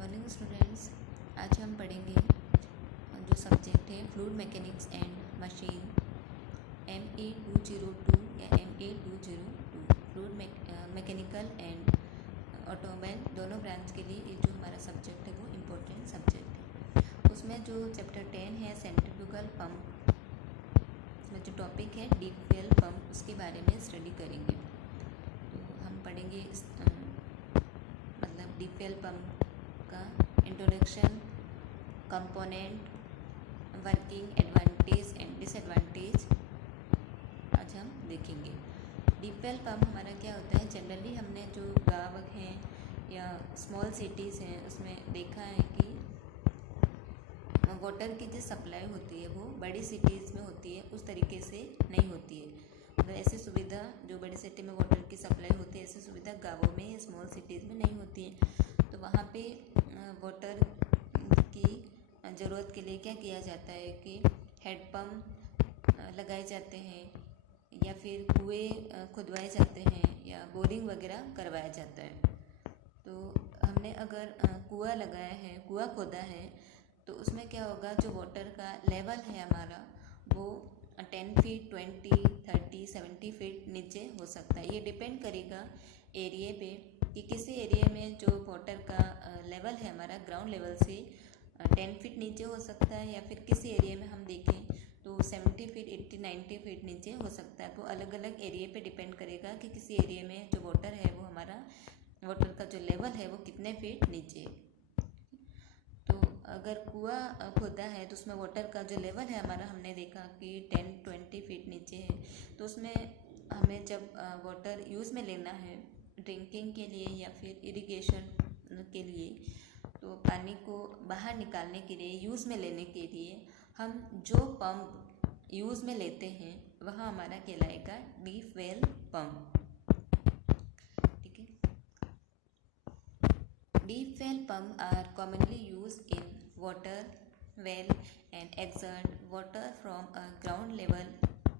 Morning students. आज हम पढ़ेंगे जो सब्जेक्ट है fluid mechanics and machine MA 202 या MA 202 fluid mechanical and automobile दोनों ब्रांच के लिए ये जो हमारा सब्जेक्ट है वो इम्पोर्टेंट सब्जेक्ट है। उसमें जो चैप्टर 10 है सेंट्रीफ्यूगल पंप, उसमें जो टॉपिक है डीप वेल पंप, उसके बारे में स्टडी करेंगे। तो हम पढ़ेंगे मतलब डीप वेल पंप का introduction, component, working, advantage and disadvantage आज हम देखेंगे। डीप वेल पंप हमारा क्या होता है, जनरली हमने जो गाँव हैं या स्मॉल सिटीज़ हैं उसमें देखा है कि वाटर की जो सप्लाई होती है वो बड़ी सिटीज़ में होती है, उस तरीके से नहीं होती है। मतलब ऐसी सुविधा जो बड़ी सिटी में वाटर की सप्लाई होती है, ऐसी सुविधा गाँवों में स्मॉल सिटीज़ में नहीं होती है। तो वहाँ पे वाटर की ज़रूरत के लिए क्या किया जाता है कि हैंडपम्प लगाए जाते हैं या फिर कुएं खुदवाए जाते हैं या बोरिंग वगैरह करवाया जाता है। तो हमने अगर कुआं लगाया है, कुआं खोदा है, तो उसमें क्या होगा, जो वाटर का लेवल है हमारा वो 10 फीट, 20, 30, 70 फीट नीचे हो सकता है। ये डिपेंड करेगा एरिए पे कि किसी एरिया में जो वाटर का लेवल है हमारा ग्राउंड लेवल से 10 फीट नीचे हो सकता है, या फिर किसी एरिया में हम देखें तो 70 फीट, 80, 90 फीट नीचे हो सकता है। तो अलग अलग एरिया पे डिपेंड करेगा कि किसी एरिया में जो वाटर है वो हमारा वाटर का जो लेवल है वो कितने फीट नीचे है। तो अगर कुआं खोदा है तो उसमें वाटर का जो लेवल है हमारा हमने देखा कि 10-20 फीट नीचे है। तो उसमें हमें जब वाटर यूज़ में लेना है ड्रिंकिंग के लिए या फिर इरिगेशन के लिए, तो पानी को बाहर निकालने के लिए, यूज़ में लेने के लिए हम जो पंप यूज़ में लेते हैं वह हमारा कहलाएगा डीप वेल पंप। ठीक है। Deep well pumps are commonly used in water well and exert water from a ground level,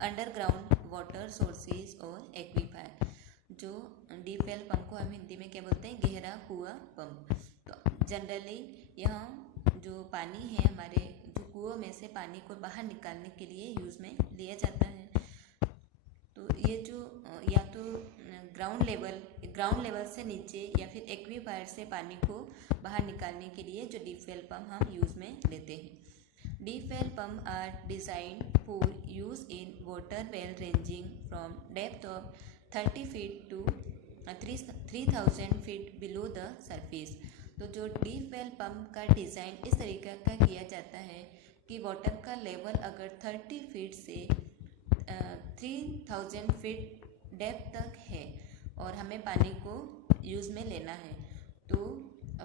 underground water sources और एक्वीफायर। जो डीप वेल पंप को हम हिंदी में क्या बोलते हैं, गहरा कुआं पंप। तो जनरली यहाँ जो पानी है हमारे जो कुआं में से पानी को बाहर निकालने के लिए यूज़ में लिया जाता है। तो ये जो या तो ग्राउंड लेवल से नीचे या फिर एक्वीफायर से पानी को बाहर निकालने के लिए जो डीप वेल पंप हम यूज़ में लेते हैं। Deep well pump are design for use in water well ranging from depth of 30 feet to 3000 feet below the surface. तो जो डीप वेल पंप का डिज़ाइन इस तरीके का किया जाता है कि वाटर का लेवल अगर 30 फीट से 3000 फीट डेप्थ तक है और हमें पानी को यूज़ में लेना है, तो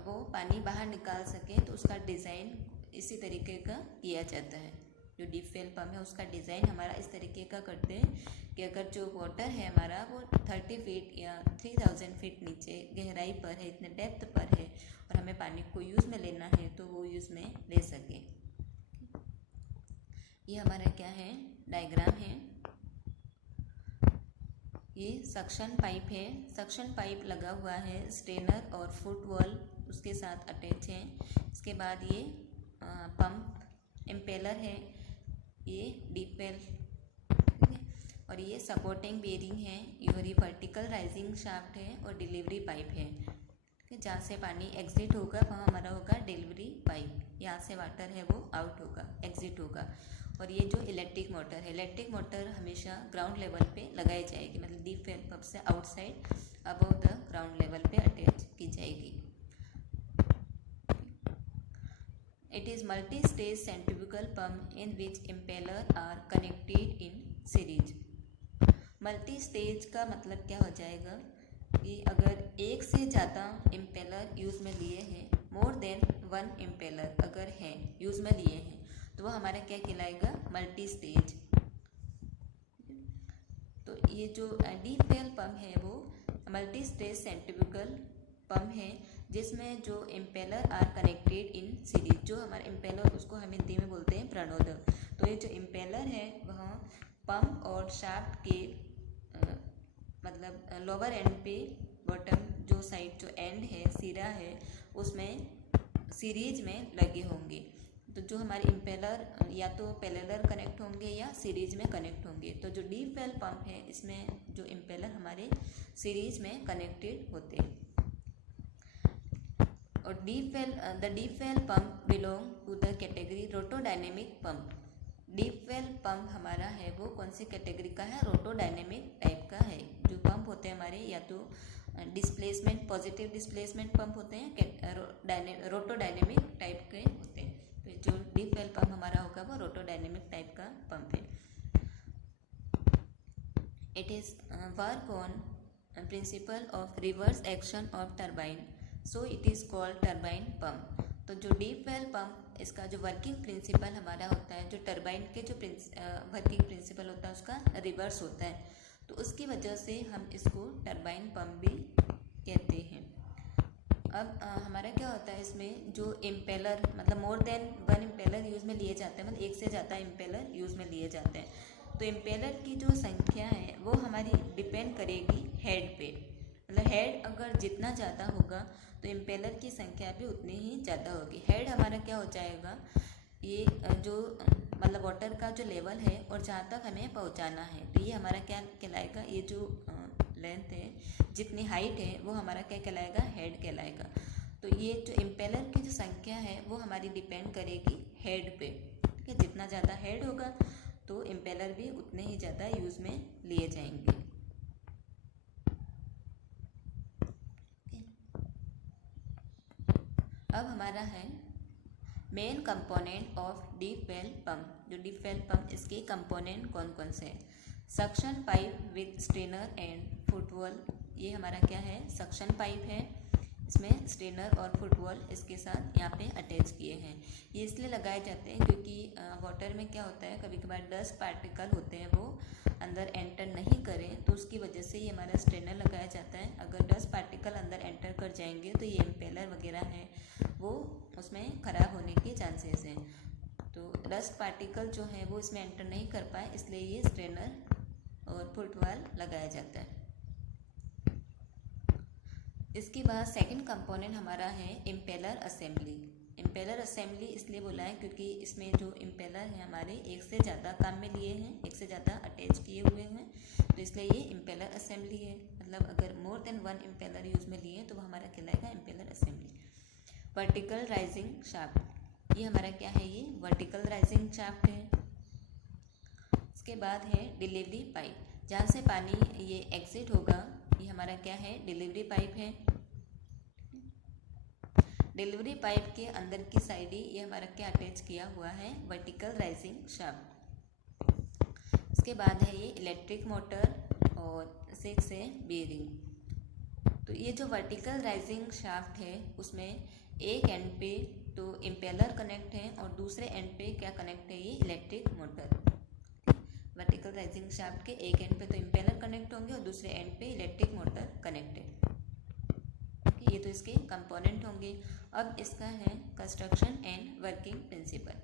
वो पानी बाहर निकाल सके, तो उसका डिज़ाइन इसी तरीके का किया जाता है। जो डीप वेल पंप है उसका डिज़ाइन हमारा इस तरीके का करते हैं कि अगर जो वाटर है हमारा वो 30 फीट या 3000 फीट नीचे गहराई पर है, इतने डेप्थ पर है और हमें पानी को यूज़ में लेना है, तो वो यूज़ में ले सके। ये हमारा क्या है, डायग्राम है। ये सक्शन पाइप है, सक्शन पाइप लगा हुआ है, स्ट्रेनर और फुटवॉल उसके साथ अटैच है। इसके बाद ये पंप इम्पेलर है, ये डीप वेल, ठीक है, और ये सपोर्टिंग बेरिंग है, और ये वर्टिकल राइजिंग शाफ्ट है और डिलीवरी पाइप है। ठीक है, जहाँ से पानी एग्जिट होगा वहाँ हमारा होगा डिलीवरी पाइप, यहाँ से वाटर है वो आउट होगा, एग्जिट होगा। और ये जो इलेक्ट्रिक मोटर है, इलेक्ट्रिक मोटर हमेशा ग्राउंड लेवल पे लगाई जाएगी, मतलब डीप वेल पंप से outside above the ground level पे अटैच की जाएगी। It is multi stage centrifugal pump in which impeller are connected in series. Multi stage का मतलब क्या हो जाएगा कि अगर एक से ज़्यादा इम्पेलर यूज़ में लिए हैं, मोर देन वन इम्पेलर अगर हैं यूज़ में लिए हैं, तो वो हमारा क्या कहलाएगा, मल्टी स्टेज। तो ये जो डीप वेल पंप है वो मल्टी स्टेज सेंट्रीफ्यूगल पंप है, जिसमें जो impeller are connected in series. जो हमारा इम्पेलर उसको हम हिंदी में बोलते हैं प्रणोदक। तो ये जो इम्पेलर है वह पंप और शाफ्ट के मतलब लोअर एंड पे, बॉटम जो साइड जो एंड है, सिरा है, उसमें सीरीज में लगे होंगे। तो जो हमारे इम्पेलर या तो पैरेलल कनेक्ट होंगे या सीरीज में कनेक्ट होंगे। तो जो डीप वेल पंप है इसमें जो इम्पेलर हमारे सीरीज में कनेक्टेड होते हैं। और the deep well pump belong to the category rotodynamic pump. Deep well pump हमारा है वो कौन सी कैटेगरी का है? रोटोडायनेमिक टाइप का है। जो पंप होते हैं हमारे या तो डिस्प्लेसमेंट पॉजिटिव डिस्प्लेसमेंट पंप होते हैं, रोटोडायनेमिक टाइप के होते हैं। तो जो डीप वेल पंप हमारा होगा वो रोटोडायनेमिक टाइप का पंप है। It is work on principle of reverse action of turbine, so it is called turbine pump. तो जो डीप वेल पंप इसका जो वर्किंग प्रिंसिपल हमारा होता है, जो टर्बाइन के जो वर्किंग प्रिंसिपल होता है उसका रिवर्स होता है, तो उसकी वजह से हम इसको टर्बाइन पंप भी कहते हैं। अब हमारा क्या होता है इसमें जो इम्पेलर मतलब more than one impeller use में लिए जाते हैं, मतलब एक से ज़्यादा इम्पेलर यूज़ में लिए जाते हैं। तो इम्पेलर की जो संख्या है वो हमारी डिपेंड करेगी हेड पे। मतलब हेड अगर जितना ज़्यादा होगा तो इम्पेलर की संख्या भी उतनी ही ज़्यादा होगी। हेड हमारा क्या हो जाएगा, ये जो मतलब वाटर का जो लेवल है और जहाँ तक हमें पहुँचाना है, तो ये हमारा क्या कहलाएगा, ये जो लेंथ है जितनी हाइट है वो हमारा क्या कहलाएगा, हेड कहलाएगा। तो ये जो इम्पेलर की जो संख्या है वो हमारी डिपेंड करेगी हेड पे। ठीक है, जितना ज़्यादा हेड होगा तो इम्पेलर भी उतने ही ज़्यादा यूज़ में लिए जाएंगे। अब हमारा है main component of deep well pump. जो डीप वेल पंप इसके कंपोनेंट कौन कौन से हैं? Suction pipe with strainer and football. ये हमारा क्या है, सक्शन पाइप है, इसमें स्ट्रेनर और फुटवॉल इसके साथ यहाँ पे अटैच किए हैं। ये इसलिए लगाए जाते हैं क्योंकि वाटर में क्या होता है, कभी कभार डस्ट पार्टिकल होते हैं वो अंदर एंटर नहीं करें, तो उसकी वजह से ये हमारा स्ट्रेनर लगाया जाता है। अगर डस्ट पार्टिकल अंदर एंटर कर जाएंगे तो ये इम्पेलर वगैरह है वो उसमें ख़राब होने के चांसेस हैं। तो डस्ट पार्टिकल जो है वो इसमें एंटर नहीं कर पाए, इसलिए ये स्ट्रेनर और फुटवॉल लगाया जाता है। इसके बाद सेकंड कंपोनेंट हमारा है इम्पेलर असेंबली। इम्पेलर असेंबली इसलिए बोला है क्योंकि इसमें जो इम्पेलर है हमारे एक से ज़्यादा काम में लिए हैं, एक से ज़्यादा अटैच किए हुए हैं, तो इसलिए ये इम्पेलर असेंबली है। मतलब अगर more than one impeller use में लिए तो वो हमारा कहलाएगा impeller assembly. Vertical rising shaft, ये हमारा क्या है, ये वर्टिकल राइजिंग शाफ्ट है। इसके बाद है डिलीवरी पाइप, जहाँ से पानी ये एग्जिट होगा, ये हमारा क्या है, डिलीवरी पाइप है। डिलीवरी पाइप के अंदर की साइड ही ये हमारा क्या अटैच किया हुआ है, वर्टिकल राइजिंग शाफ्ट। इसके बाद है ये इलेक्ट्रिक मोटर और 6 है बेरिंग। तो ये जो वर्टिकल राइजिंग शाफ्ट है उसमें एक एंड पे तो इम्पेलर कनेक्ट है और दूसरे एंड पे क्या कनेक्ट है, ये electric motor. Vertical rising shaft के एक एंड पे तो इम्पेलर कनेक्ट होंगे और दूसरे एंड पे इलेक्ट्रिक मोटर कनेक्ट है। ये तो इसके कंपोनेंट होंगे। अब इसका है construction and working principle.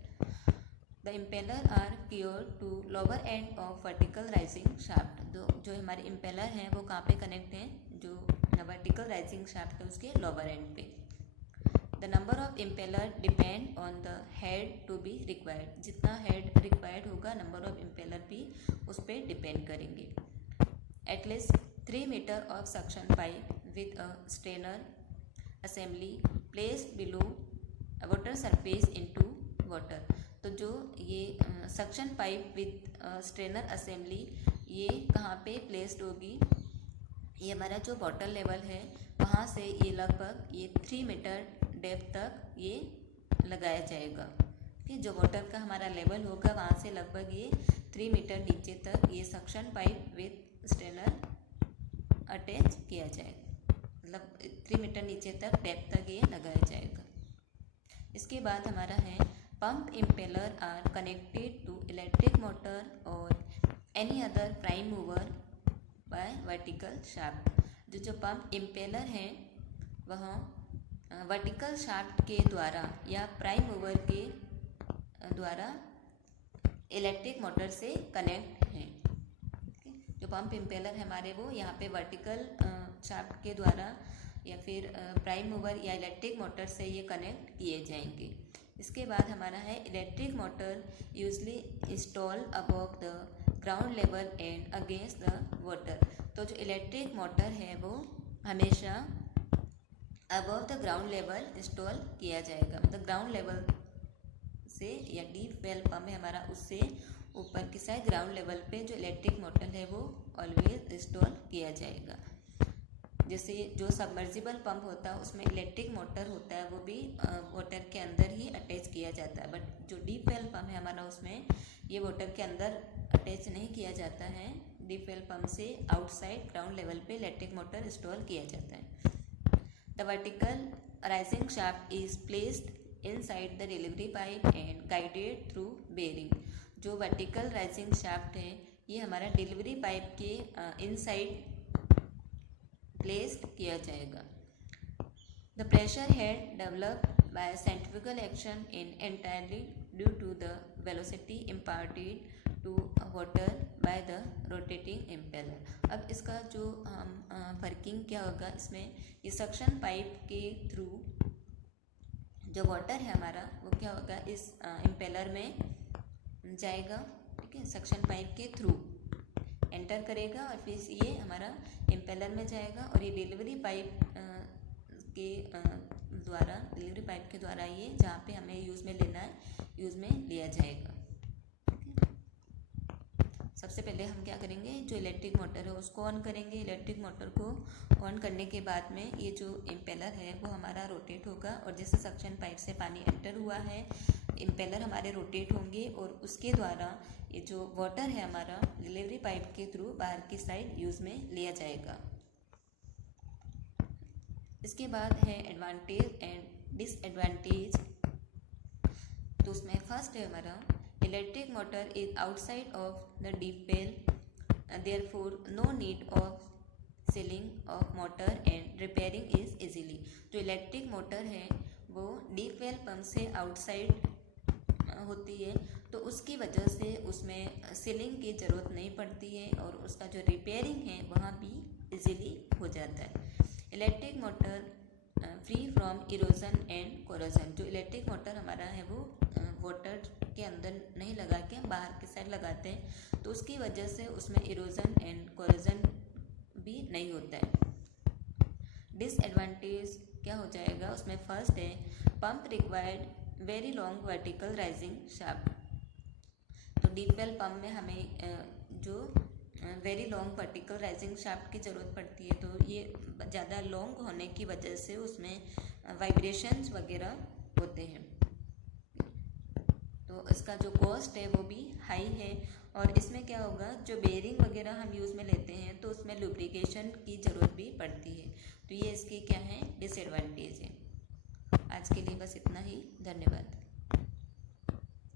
The impeller are cure to lower end of vertical rising shaft. जो हमारे इम्पेलर हैं वो कहाँ पे कनेक्ट हैं, जो वर्टिकल राइजिंग शाफ्ट है उसके लोअर एंड पे। The number of impeller depend on the head to be required. जितना हेड रिक्वायर्ड होगा नंबर ऑफ इम्पेलर भी उस पर डिपेंड करेंगे। At least 3 metre of suction pipe with a strainer assembly placed below water surface into water. तो जो ये suction pipe with strainer assembly ये कहाँ पे प्लेस्ड होगी, ये हमारा जो वाटर लेवल है वहाँ से ये लगभग ये 3 मीटर डेप्थ तक ये लगाया जाएगा। कि जो वाटर का हमारा लेवल होगा वहाँ से लगभग ये 3 मीटर नीचे तक ये suction pipe with strainer attach किया जाएगा। मतलब 3 मीटर नीचे तक डेप्थ तक ये लगाया जाएगा। इसके बाद हमारा है pump impeller are connected to electric motor or any other prime mover by vertical shaft. जो पंप इम्पेलर हैं वह वर्टिकल शाफ्ट के द्वारा या प्राइम मूवर के द्वारा इलेक्ट्रिक मोटर से कनेक्ट हैं। जो पंप इम्पेलर है हमारे वो यहाँ पे वर्टिकल शाफ्ट के द्वारा या फिर प्राइम मूवर या इलेक्ट्रिक मोटर से ये कनेक्ट किए जाएंगे। इसके बाद हमारा है electric motor usually install above the ground level and against the water. तो जो इलेक्ट्रिक मोटर है वो हमेशा above the ground level install किया जाएगा, मतलब ग्राउंड लेवल से या डीप वेल पंप है हमारा उससे ऊपर की साइड ग्राउंड लेवल पे जो इलेक्ट्रिक मोटर है वो ऑलवेज इंस्टॉल किया जाएगा। जैसे जो सबमर्सिबल पंप होता है उसमें इलेक्ट्रिक मोटर होता है वो भी वाटर के अंदर ही अटैच किया जाता है, बट जो डीप वेल पंप है हमारा उसमें ये वाटर के अंदर अटैच नहीं किया जाता है। डीप वेल पंप से आउटसाइड ग्राउंड लेवल पे इलेक्ट्रिक मोटर इंस्टॉल किया जाता है। The vertical rising shaft is placed inside the delivery pipe and guided through bearing. जो वर्टिकल राइजिंग शाफ्ट है ये हमारा डिलीवरी पाइप के इनसाइड प्लेस्ड किया जाएगा। The pressure head developed by centrifugal action in entirely due to the velocity imparted to water by the rotating impeller. अब इसका जो वर्किंग क्या होगा, इसमें ये सक्शन पाइप के थ्रू जो वाटर है हमारा वो क्या होगा इस इम्पेलर में जाएगा, ठीक है, सक्शन पाइप के थ्रू एंटर करेगा और फिर ये हमारा इम्पेलर में जाएगा और ये डिलीवरी पाइप के द्वारा ये जहाँ पे हमें यूज़ में लेना है यूज़ में लिया जाएगा। सबसे पहले हम क्या करेंगे, जो इलेक्ट्रिक मोटर है उसको ऑन करेंगे। इलेक्ट्रिक मोटर को ऑन करने के बाद में ये जो इम्पेलर है वो हमारा रोटेट होगा और जैसे सक्शन पाइप से पानी एंटर हुआ है इम्पेलर हमारे रोटेट होंगे और उसके द्वारा ये जो वाटर है हमारा डिलीवरी पाइप के थ्रू बाहर की साइड यूज़ में लिया जाएगा। इसके बाद है एडवांटेज एंड डिसएडवांटेज। तो उसमें फर्स्ट है हमारा electric motor is outside of the deep well, therefore no need of sealing of motor and repairing is easily. जो इलेक्ट्रिक मोटर है वो डीप वेल पंप से आउटसाइड होती है तो उसकी वजह से उसमें सीलिंग की ज़रूरत नहीं पड़ती है और उसका जो रिपेयरिंग है वहाँ भी इजीली हो जाता है। Electric motor free from erosion and corrosion. जो इलेक्ट्रिक मोटर हमारा है वो वाटर के अंदर नहीं लगा के बाहर की साइड लगाते हैं तो उसकी वजह से उसमें इरोजन एंड कोरोजन भी नहीं होता है। डिसएडवांटेज क्या हो जाएगा, उसमें फर्स्ट है pump required very long vertical rising shaft. तो डीप वेल पंप में हमें जो very long vertical rising shaft की ज़रूरत पड़ती है, तो ये ज़्यादा लॉन्ग होने की वजह से उसमें वाइब्रेशंस वगैरह होते हैं, तो इसका जो कॉस्ट है वो भी हाई है। और इसमें क्या होगा, जो बेरिंग वगैरह हम यूज़ में लेते हैं तो उसमें लुब्रिकेशन की ज़रूरत भी पड़ती है, तो ये इसके क्या है डिसएडवांटेज है। आज के लिए बस इतना ही, धन्यवाद।